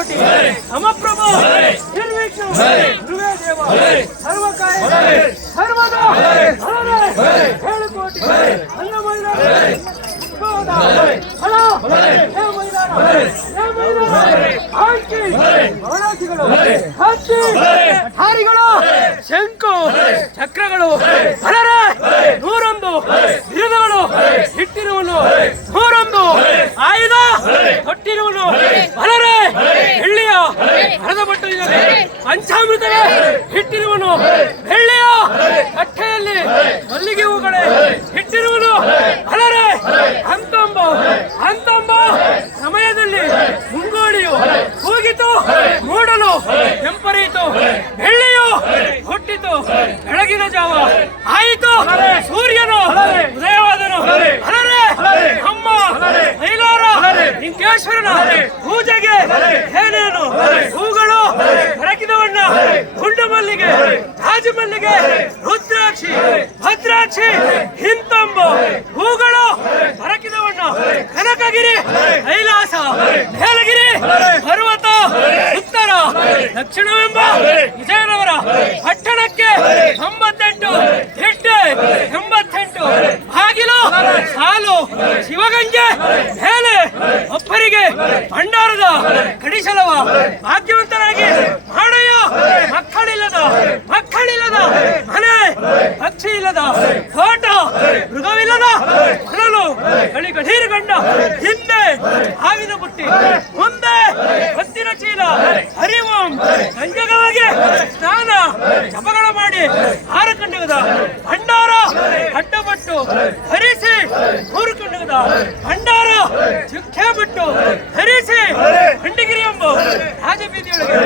ಕೋಟಿ ಸಮಪ್ರಭ ನಿರ್ವಿಘ್ನ ಧ್ರುವೇ ದೇವ ಸರ್ವಕಾಯ ಸರ್ವದ ಏಳು ಕೋಟಿ ಅನ್ನಮೈದ ಹಾರಿಗಳು ಶಂಕು ಚಕ್ರಗಳು ಅಲರೆ 101 ಬಿರುದುಗಳು ಇಟ್ಟಿರುವನು 101 ಆಯುಧ ಕೊಟ್ಟಿರುವನು ಅಲರೆ ಬೆಳ್ಳಿಯ ಹರದ ಬಟ್ಟಲಿನಲ್ಲಿ ಪಂಚಾಮೃತವೇ ಇಟ್ಟಿರುವನು ಬೆಳ್ಳಿಯ ಕಟ್ಟೆಯಲ್ಲಿ ಮಲ್ಲಿಗೆ ಹೂಗಳೇ ಇಟ್ಟಿರುವನು ಅಲರೆ ಅಂತಂಬ ಸಮಯದಲ್ಲಿ ಮುಂಗೋಡಿಯು ಹೋಗಿತು ಮೂಡಲು ಕೆಂಪರಿಯಿತು ಬೆಳ್ಳಿಯು ಹುಟ್ಟಿತು ಬೆಳಗಿನ ಜಾವ ಆಯಿತು ಸೂರ್ಯನು ಉದಯವಾದನು ಅಲರೆ ಅಮ್ಮ ಮೈಲಾರ ಲಿಂಗೇಶ್ವರನ ಪೂಜೆಗೆ ಏನೇನು ಹೂಗಳು ಹೊರಕಿದವಣ್ಣ ಗುಂಡು ಮಲ್ಲಿಗೆ ಜಾಜಿ ಮಲ್ಲಿಗೆ ರುದ್ರಾಕ್ಷಿ ಭದ್ರಾಕ್ಷಿ ಹಿಂತಂಬು ಹೂಗಳು ಹೊರಕಿದವಣ್ಣ ಕನಕಗಿರಿ ಕೈಲಾಸ ಮೇಲಗಿರಿ ಪರ್ವತ ಉತ್ತರ ದಕ್ಷಿಣವೆಂಬ ವಿಜಯನಗರ ಪಟ್ಟಣಕ್ಕೆ 98 ಹೆಡ್ಡೆ 88 ಬಾಗಿಲು ಸಾಲು ಶಿವಗಂಗೆ ಮೇಲೆ ಒಬ್ಬರಿಗೆ ಭಂಡಾರದ ಕಡಿಸಲವ ಭಾಗ್ಯವಂತರಾಗಿ ಮಾಡಯ್ಯ ಮಕ್ಕಳಿಲ್ಲದ ಮನೆ ಪಕ್ಷಿ ಇಲ್ಲದ ತೋಟ ಮೃಗವಿಲ್ಲದ ಹೊಲಲು ಗಡಿಗಡೀರು ಗಂಡ ಹಿಂದೆ ಹಾವಿನ ಬುಟ್ಟಿ ಮುಂದೆ ಹೊತ್ತಿನ ಚೀಲ ಹರಿವಂ ಸಂಜಗವಾಗಿ ಸ್ನಾನ ಜಪಗಳ ಮಾಡಿ ಆರ ಕಂಡಗದ ಭಂಡಾರ ಅಡ್ಡಪಟ್ಟು ಹರಿಸಿ 3 ಕಂಡಗದ ಭಂಡಾರ ಚುಕ್ಕೆ ಬಿಟ್ಟು ಹರಿಸಿ ಹಂಡಿಗಿರಿ ಎಂಬ ರಾಜಬೀದಿಯೊಳಗೆ